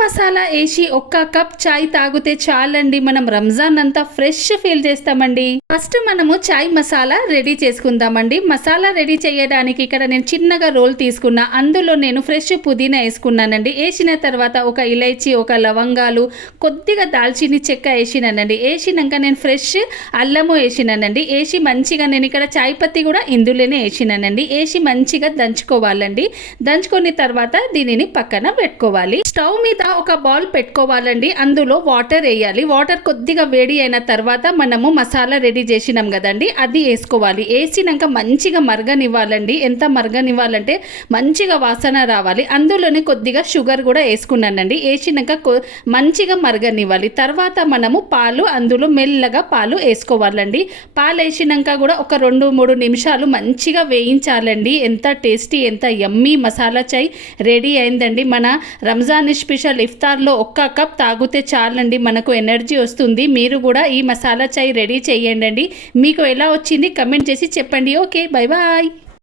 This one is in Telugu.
మసాలా వేసి ఒక్క కప్ చాయ్ తాగితే చాలండి. మనం రంజాన్ అంతా ఫ్రెష్ ఫీల్ చేస్తామండి. ఫస్ట్ మనము చాయ్ మసాలా రెడీ చేసుకుందామండి. మసాలా రెడీ చేయడానికి ఇక్కడ నేను చిన్నగా రోల్ తీసుకున్నా అందులో నేను ఫ్రెష్ పుదీనా వేసుకున్నానండి. వేసిన తర్వాత ఒక ఇలైచి ఒక లవంగాలు కొద్దిగా దాల్చిని చెక్క వేసినానండి. వేసినాక నేను ఫ్రెష్ అల్లము వేసినానండి. వేసి మంచిగా నేను ఇక్కడ చాయ్ పత్తి కూడా ఇందులోనే వేసినానండి. వేసి మంచిగా దంచుకోవాలండి. దంచుకున్న తర్వాత దీనిని పక్కన పెట్టుకోవాలి. స్టవ్ మీద ఒక బౌల్ పెట్టుకోవాలండి. అందులో వాటర్ వేయాలి. వాటర్ కొద్దిగా వేడి అయిన తర్వాత మనము మసాలా రెడీ చేసినాం కదండి. అది వేసుకోవాలి. వేసినాక మంచిగా మరగనివ్వాలండి. ఎంత మరగనివ్వాలంటే మంచిగా వాసన రావాలి. అందులోనే కొద్దిగా షుగర్ కూడా వేసుకున్నానండి. వేసినాక కొ- మంచిగా మరగనివ్వాలి. తర్వాత మనము పాలు అందులో మెల్లగా పాలు వేసుకోవాలండి. పాలు వేసినాక కూడా ఒక రెండు మూడు నిమిషాలు మంచిగా వేయించాలండి. ఎంత టేస్టీ ఎంత ఎమ్మీ మసాలా చాయ్ రెడీ అయిందండి. మన రంజాన్ స్పెషల్ ఇఫ్తార్లో ఒక్క కప్ తాగితే చాలండి మనకు ఎనర్జీ వస్తుంది. మీరు కూడా ఈ మసాలా చాయ్ రెడీ చేయండి మీకు ఎలా వచ్చింది కమెంట్ చేసి చెప్పండి. Okay bye bye.